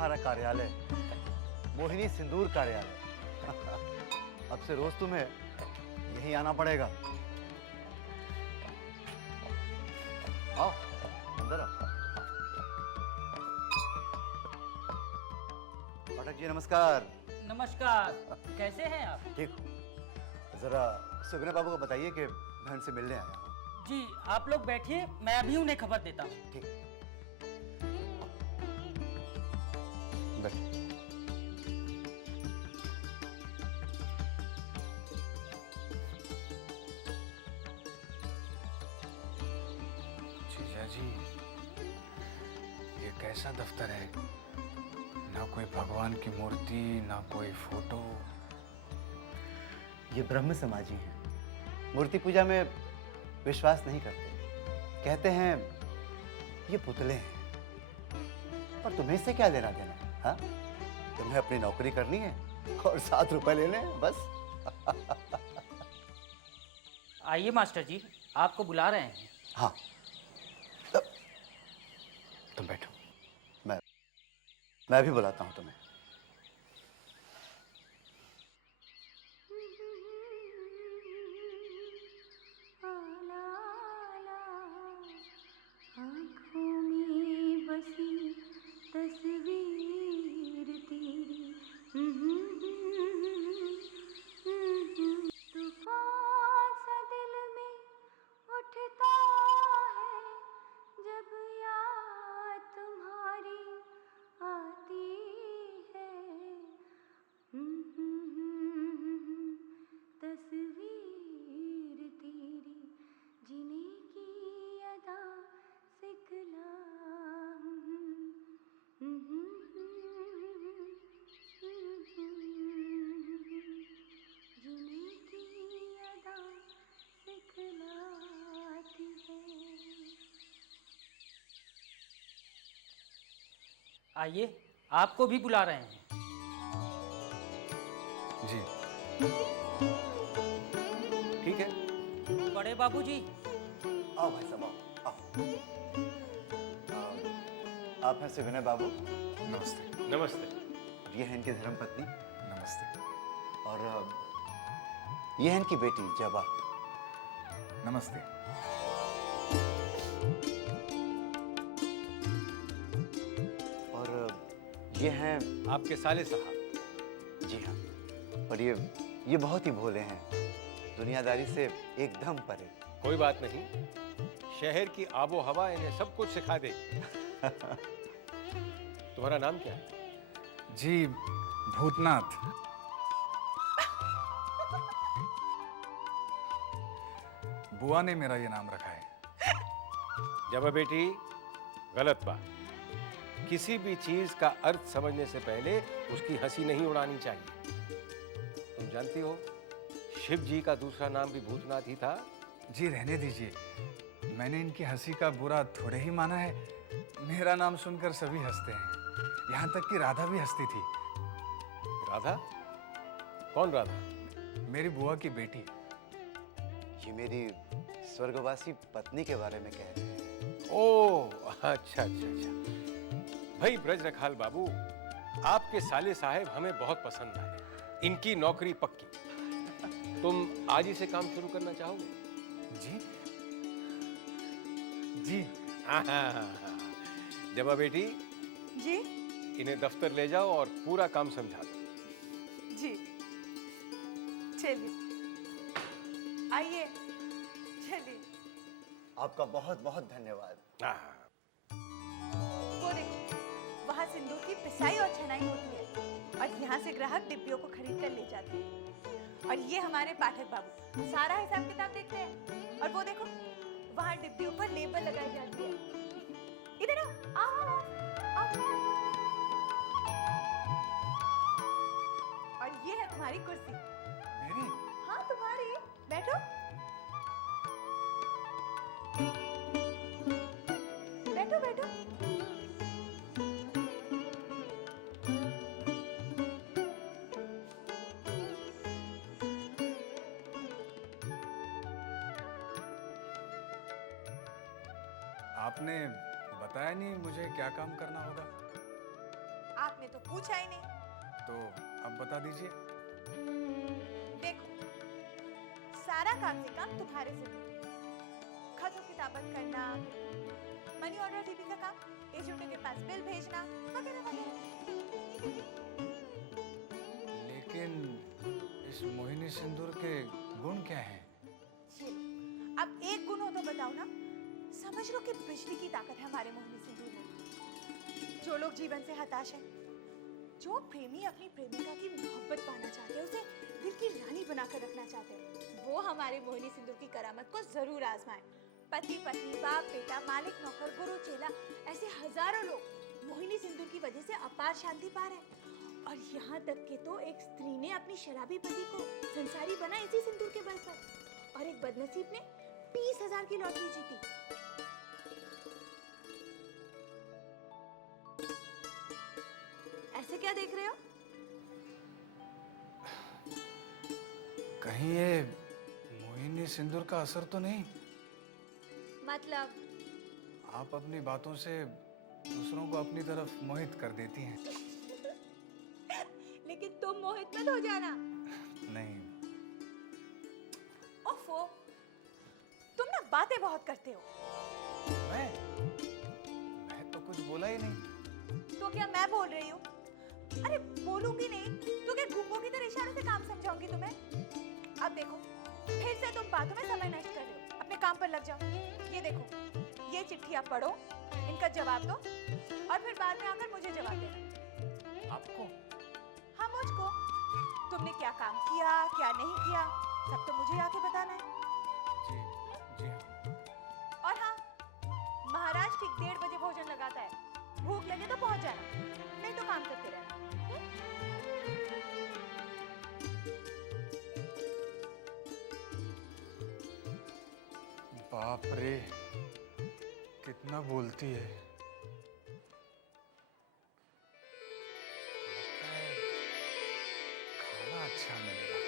हमारा कार्यालय, मोहिनी सिंदूर कार्यालय। अब से रोज तुम्हें यहीं आना पड़ेगा। आओ अंदर आओ। पाठक जी नमस्कार। नमस्कार। कैसे हैं आप? ठीक हूँ। जरा सुगने बाबू को बताइए कि बहन से मिलने आया हूँ। जी आप लोग बैठिए, मैं अभी उन्हें खबर देता हूँ। ठीक। बैठिए। जीजा जी, ये कैसा दफ्तर है? ना कोई भगवान की मूर्ति, ना कोई फोटो। ये ब्रह्म समाजी हैं, मूर्ति पूजा में विश्वास नहीं करते। कहते हैं ये पुतले हैं। पर तुम्हें इससे क्या लेना देना? हाँ, तुम्हें अपनी नौकरी करनी है और 7 रुपए लेने हैं बस। आइए मास्टर जी, आपको बुला रहे हैं। हाँ, तुम बैठो, मैं भी बुलाता हूँ तुम्हें। आँखों में बसी तस्वीर तेरी, तूफान सा दिल में उठता है जब याद तुम्हारी आती है। तस्वीर तेरी जीने की अदा सिखला। जीने की अदा सिखलाती है। आइए, आपको भी बुला रहे हैं। जी ठीक है। बड़े बाबूजी। आओ भाई साहब, आओ आओ। आप हैं सुगने बाबू? नमस्ते। नमस्ते। ये है इनकी धर्मपत्नी नमस्ते। और ये है इनकी बेटी जबा। नमस्ते। और ये हैं आपके साले साहब। जी हाँ, और ये बहुत ही भोले हैं, दुनियादारी से एकदम परे। कोई बात नहीं, शहर की आबो हवा इन्हें सब कुछ सिखा दे। तुम्हारा नाम क्या है? जी भूतनाथ। बुआ ने मेरा ये नाम रखा है। जब बेटी, गलत बात। किसी भी चीज का अर्थ समझने से पहले उसकी हंसी नहीं उड़ानी चाहिए। तुम जानती हो, शिव जी का दूसरा नाम भी भूतनाथ ही था। जी रहने दीजिए, मैंने इनकी हंसी का बुरा थोड़े ही माना है। मेरा नाम सुनकर सभी हंसते हैं, यहाँ तक कि राधा भी हंसती थी। राधा? कौन राधा? मेरी बुआ की बेटी। ये मेरी स्वर्गवासी पत्नी के बारे में कह रहे हैं। ओह अच्छा अच्छा अच्छा। भाई ब्रज रखाल बाबू, आपके साले साहब हमें बहुत पसंद आए। इनकी नौकरी पक्की। तुम आज ही से काम शुरू करना चाहोगे? जी जी। जबा बेटी, जी इन्हें दफ्तर ले जाओ और पूरा काम समझा दो। जी चलिए, आइए चलिए। आपका बहुत बहुत धन्यवाद। वो देखो, वहाँ सिंदूर की पिसाई और छनाई होती है और यहाँ से ग्राहक डिब्बियों को खरीद कर ले जाते हैं। और ये हमारे पाठक बाबू सारा हिसाब किताब देखते हैं। और वो देखो, वहाँ डिब्बियों पर लेबल लगाई जाती है। इधर आओ, आओ, आओ। और ये है तुम्हारी कुर्सी। मेरी? हाँ तुम्हारी, बैठो बैठो बैठो। आपने बताया नहीं मुझे क्या काम करना होगा। आप तो पूछा ही नहीं। तो अब बता दीजिए। देखो, सारा काम से काम तुम्हारे से भी। खतों किताबत करना, मनी ऑर्डर दीदी का काम, एजेंटों के पास बिल भेजना, वगैरह वगैरह। लेकिन इस मोहिनी सिंदूर के गुण क्या हैं? चलो, अब एक गुण हो तो बताओ ना। समझ लो कि बिजली की ताकत है हमारे मोहिनी सिंदूर में। जो लोग जीवन से हताश हैं, जो प्रेमी अपनी प्रेमिका की मोहब्बत पाना चाहते हैं, उसे दिल की रानी बनाकर रखना चाहते हैं, वो हमारे मोहिनी सिंदूर की करामत को जरूर आजमाएं। पति पत्नी, बाप बेटा, मालिक नौकर, गुरु चेला, ऐसे हजारों लोग मोहिनी सिंदूर की वजह से अपार शांति पा रहे हैं। और यहाँ तक कि तो एक स्त्री ने अपनी शराबी पति को संसारी बना इसी सिंदूर के बल पर, और एक बदनसीब ने 20,000 की लॉटरी जीती। ऐसे क्या देख रहे हो? कहीं ये मोहिनी सिंदूर का असर तो नहीं? मतलब आप अपनी बातों से दूसरों को अपनी तरफ मोहित कर देती हैं। लेकिन तुम मोहित मत हो जाना। नहीं। ओफो, तुम ना बातें बहुत करते हो। मैं तो कुछ बोला ही नहीं। तो क्या मैं बोल रही हूँ? अरे बोलूंगी नहीं तो क्या गुब्बों की तरह इशारों से काम समझाऊंगी तुम्हें? अब देखो, फिर से तुम बातों में समय नष्ट कर रहे हो। अपने काम पर लग जाओ। ये देखो, ये चिट्ठी आप पढ़ो, इनका जवाब दो, और फिर बाद में आकर मुझे जवाब देना। आपको? हाँ, मुझको। तुमने क्या काम किया, क्या नहीं किया, सब तो मुझे आके बताना है। जी हाँ। और हाँ, महाराज ठीक 1:30 बजे भोजन लगाता है। भूख लगे तो पहुंच जाना, नहीं तो काम करते रहना। बाप रे, कितना बोलती है। लगता है खाना अच्छा मिलेगा।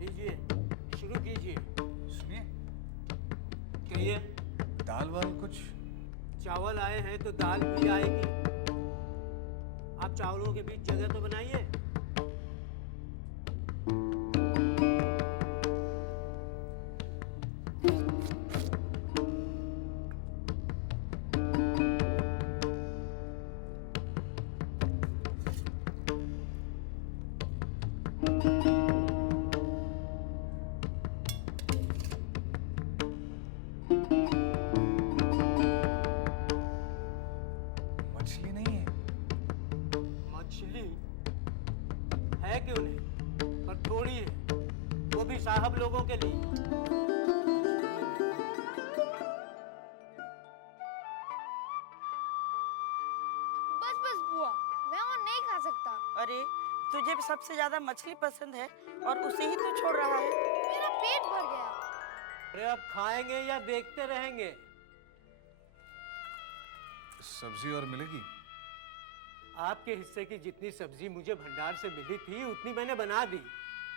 लीजिए, शुरू कीजिए। सुनिए, कहिए। दाल वाल कुछ? चावल आए हैं तो दाल भी आएगी। आप चावलों के बीच जगह तो बनाइए। मछली नहीं है? मछली है क्यों नहीं, पर थोड़ी है, वो भी साहब लोगों के लिए। बस बस बुआ, मैं और नहीं खा सकता। अरे तुझे भी सबसे ज्यादा मछली पसंद है और उसे ही तो छोड़ रहा है। मेरा पेट भर गया। अरे अब खाएंगे या देखते रहेंगे? सब्जी और मिलेगी? आपके हिस्से की जितनी सब्जी मुझे भंडार से मिली थी उतनी मैंने बना दी।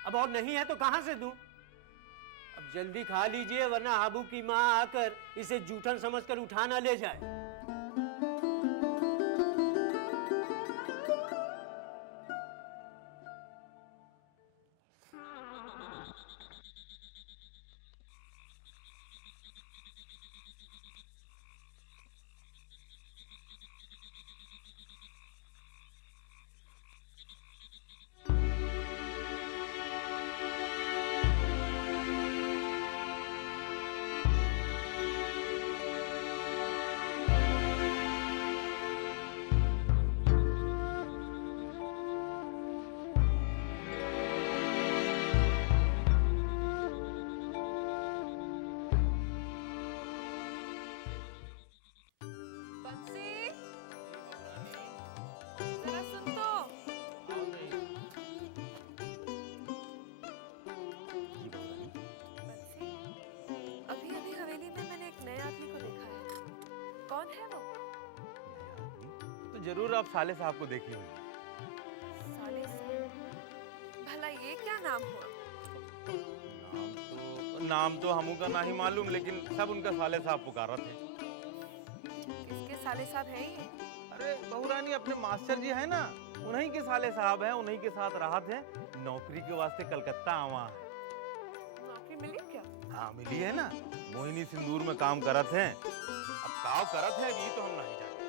अब और नहीं है तो कहां से दूं? अब जल्दी खा लीजिए, वरना हाबू की माँ आकर इसे जूठन समझकर उठा ना ले जाए। तो जरूर आप साले साहब को देखी होगी। साले साहब? भला ये क्या नाम हुआ? नाम तो हमू का नहीं मालूम, लेकिन सब उनका साले साहब पुकारा थे। साले साहब है ही है। अरे बहू रानी अपने मास्टर जी है ना, उन्हीं के साले साहब हैं, उन्हीं के साथ राहत है। नौकरी के वास्ते कलकत्ता आवा है। नौकरी मिली क्या? हाँ मिली है ना, मोहिनी सिंदूर में काम करत हैं। अब काव करत है अभी तो हम नहीं जानते।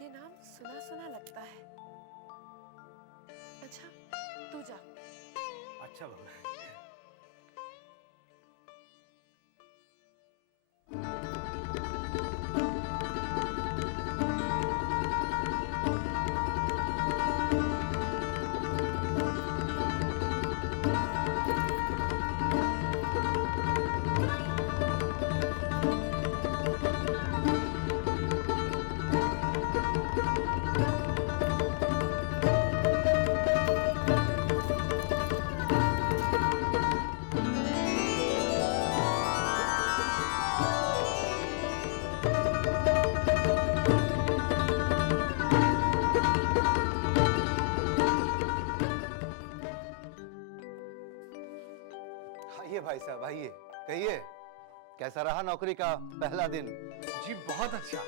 ये नाम सुना सुना लगता है। अच्छा तू जा। अच्छा बहू। आइए भाई साहब आइए, कहिए कैसा रहा नौकरी का पहला दिन? जी बहुत अच्छा।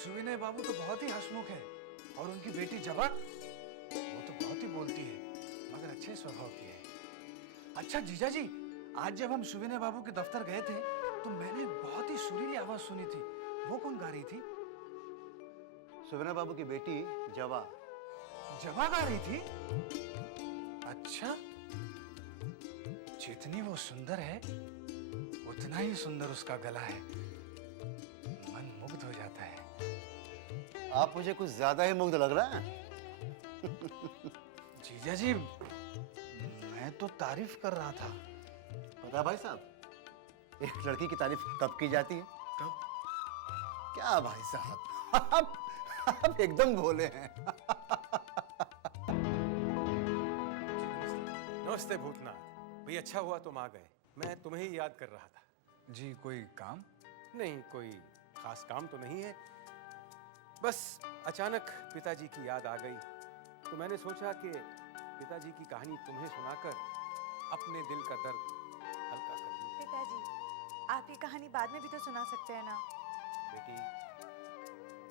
सुविनय बाबू तो बहुत ही हंसमुख है और उनकी बेटी जबा वो तो बहुत ही बोलती है, मगर अच्छे स्वभाव की है। अच्छा जीजा जी, आज जब हम सुविनय बाबू के दफ्तर गए थे तो मैंने बहुत ही सुरीली आवाज सुनी थी। वो कौन गा रही थी? सुविनय बाबू की बेटी जवा। जबा गा रही थी? अच्छा, जितनी वो सुंदर है उतना ही सुंदर उसका गला है, मन मुग्ध हो जाता है। आप मुझे कुछ ज्यादा ही मुग्ध लग रहा है। जीजा जी, मैं तो तारीफ कर रहा था। पता है भाई साहब, एक लड़की की तारीफ कब की जाती है? कब? क्या भाई साहब, आप एकदम भोले हैं। नमस्ते भूतनाथ भाई, अच्छा हुआ तुम आ गए। मैं तुम्हें ही याद कर रहा था। जी कोई काम? नहीं, कोई खास काम तो नहीं है, बस अचानक पिताजी की याद आ गई तो मैंने सोचा कि पिताजी की कहानी तुम्हें सुनाकर अपने दिल का दर्द हल्का कर दूं। पिताजी, आप ये कहानी बाद में भी तो सुना सकते हैं ना। बेटी,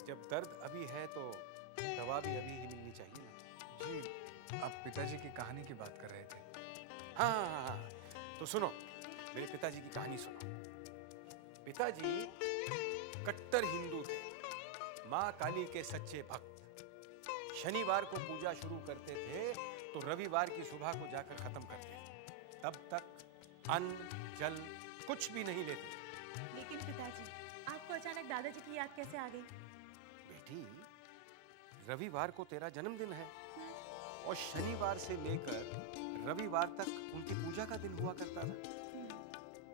जब दर्द अभी है तो दवा भी अभी ही मिलनी चाहिए ना। जी, आप पिताजी की कहानी की बात कर रहे थे। हाँ, तो सुनो, मेरे पिताजी की कहानी सुनो। पिताजी कट्टर हिंदू थे, माँ काली के सच्चे भक्त। शनिवार को पूजा शुरू करते थे तो रविवार की सुबह को जाकर खत्म करते थे। तब तक अन्न जल कुछ भी नहीं लेते। लेकिन पिताजी, आपको अचानक दादाजी की याद कैसे आ गई? बेटी, रविवार को तेरा जन्मदिन है और शनिवार से लेकर रविवार तक उनकी पूजा का दिन हुआ करता था।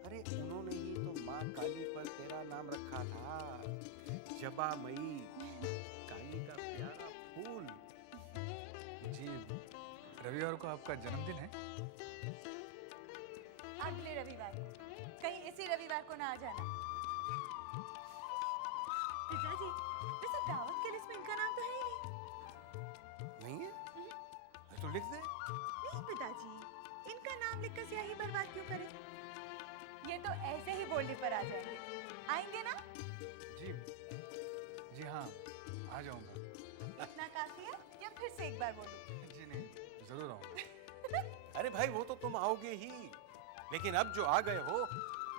अरे उन्होंने ही तो माँ काली पर तेरा नाम रखा था, जबा मई, काली का प्यारा फूल। जी, रविवार को आपका जन्मदिन है? अगले रविवार को, कहीं इसी रविवार को ना आ जाना। पिताजी, वैसे दावत के लिस्ट में इनका नाम तो है ही नहीं। नहीं है? तो लिख दे। नहीं पिताजी, इनका नाम लिखकर स्याही बर्बाद क्यों करें? ये तो ऐसे ही बोलने पर आ जाएंगे। आएंगे ना? जी हाँ, आ जाऊंगा। इतना काफी है या फिर से एक बार बोलूं? जी नहीं, जरूर आऊंगा। अरे भाई, वो तो तुम आओगे ही, लेकिन अब जो आ गए हो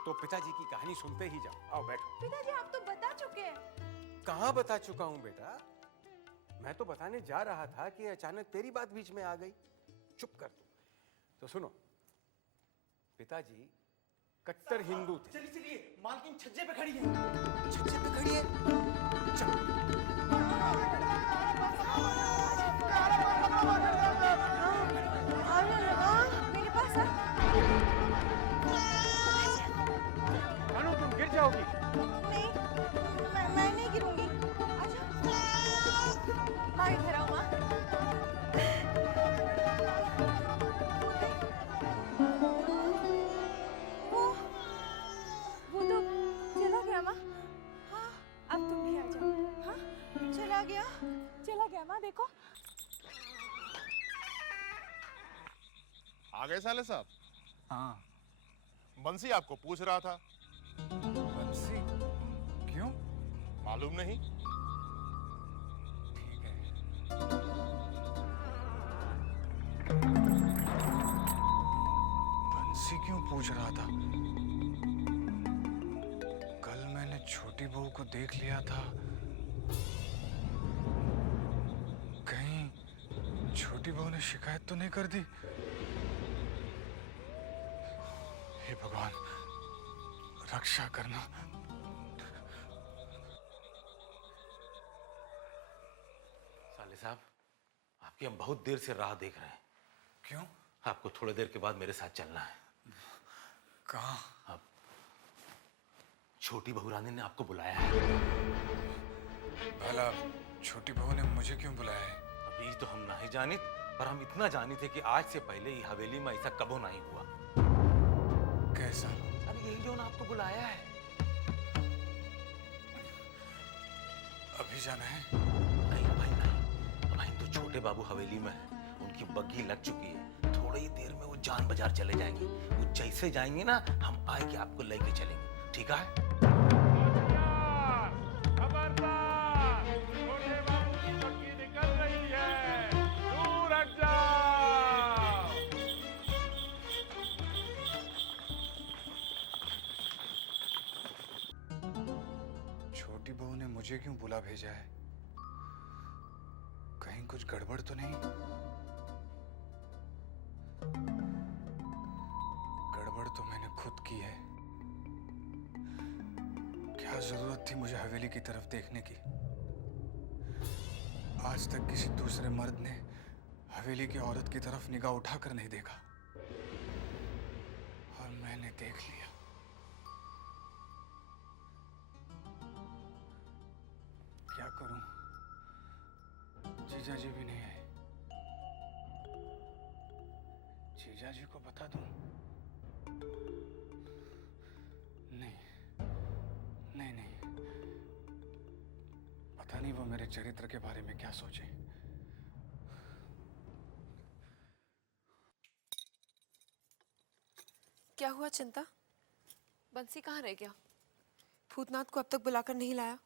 तो पिताजी की कहानी सुनते ही जाओ। आओ बैठो। पिताजी, आप तो बता चुके हैं। कहाँ बता चुका हूँ बेटा? मैं तो बताने जा रहा था कि अचानक तेरी बात बीच में आ गई। चुप कर तू। तो सुनो, पिताजी कट्टर हिंदू थे। चलिए चलिए, मालकिन छज्जे पे खड़ी है। छज्जे पे खड़ी है? चलो। मेरे पास आ। मानो तुम गिर जाओगी। नहीं, मैं नहीं गिरूंगी। अच्छा, माँ इधर आओ। माँ, वो तो चला गया। माँ, हाँ, अब तुम भी आ जाओ। हाँ, चला गया माँ, देखो। आ गए साले साहब? हाँ। बंसी आपको पूछ रहा था। मालूम नहीं? ठीक है। बंसी क्यों पूछ रहा था? कल मैंने छोटी बहू को देख लिया था। कहीं छोटी बहू ने शिकायत तो नहीं कर दी? हे भगवान, रक्षा करना। साले साहब, आपकी हम बहुत देर से राह देख रहे हैं। क्यों? आपको थोड़ी देर के बाद मेरे साथ चलना है। कहाँ? अब छोटी बहू रानी ने आपको बुलाया है। भला छोटी बहू ने मुझे क्यों बुलाया है? अभी तो हम नहीं जानी, पर हम इतना जानी थे कि आज से पहले ही हवेली में ऐसा कबो नहीं हुआ। कैसा? अरे यही जो ना आपको बुलाया है। अभी जाना है? नहीं भाई नहीं, भाई तो छोटे बाबू हवेली में है, उनकी बग्घी लग चुकी है। थोड़ी ही देर में वो जान बाजार चले जाएंगे। वो जैसे जाएंगे ना, हम आए के आपको लेके चलेंगे, ठीक है? खबरदार! छोटे बाबू की बग्घी निकल रही है, दूर हट जाओ। छोटी बहू ने मुझे क्यों बुला भेजा है? कहीं कुछ गड़बड़ तो नहीं? गड़बड़ तो मैंने खुद की है। क्या जरूरत थी मुझे हवेली की तरफ देखने की? आज तक किसी दूसरे मर्द ने हवेली की औरत की तरफ निगाह उठाकर नहीं देखा, और मैंने देख लिया। क्या करूं? जीजा जी भी नहीं है। जीजा जी को बता दूं? नहीं नहीं नहीं, पता नहीं वो मेरे चरित्र के बारे में क्या सोचे। क्या हुआ चिंता? बंसी कहाँ रह गया? भूतनाथ को अब तक बुलाकर नहीं लाया।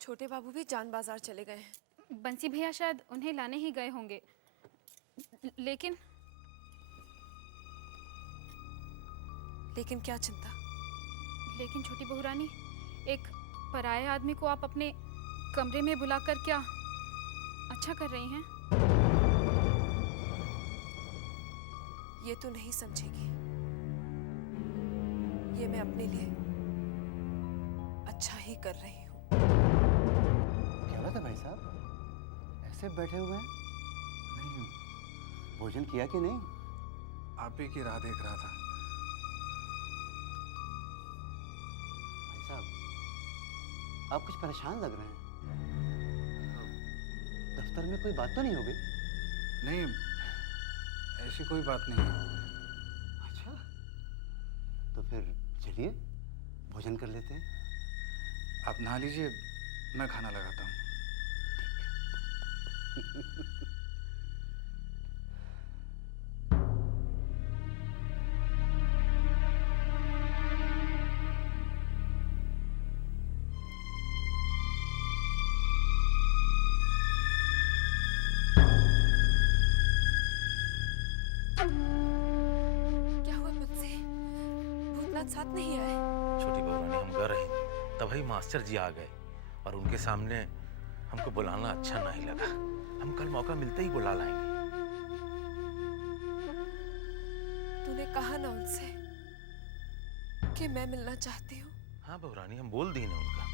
छोटे बाबू भी जान बाजार चले गए हैं। बंसी भैया शायद उन्हें लाने ही गए होंगे, लेकिन क्या चिंता? लेकिन छोटी बहू रानी, एक पराये आदमी को आप अपने कमरे में बुलाकर क्या अच्छा कर रही हैं? ये तो नहीं समझेगी। ये मैं अपने लिए अच्छा ही कर रही हूँ। क्या बात है भाई साहब, ऐसे बैठे हुए हैं? नहीं, भोजन किया कि नहीं? आप ही की राह देख रहा था। भाई साहब, आप कुछ परेशान लग रहे हैं। दफ्तर में कोई बात तो नहीं हो गई? नहीं, ऐसी कोई बात नहीं है। अच्छा, तो फिर चलिए भोजन कर लेते हैं। आप नहा लीजिए, मैं खाना लगाता हूँ। क्या हुआ बंसी? भूतनाथ साथ नहीं आए? छोटी बहू रानी, हम घर रहे तभी मास्टर जी आ गए, और उनके सामने हमको बुलाना अच्छा नहीं लगा। हम कल मौका मिलते ही बुला लाएंगे। तूने कहा ना उनसे कि मैं मिलना चाहती हूँ। हाँ बहू रानी, हम बोल दी ना उनका।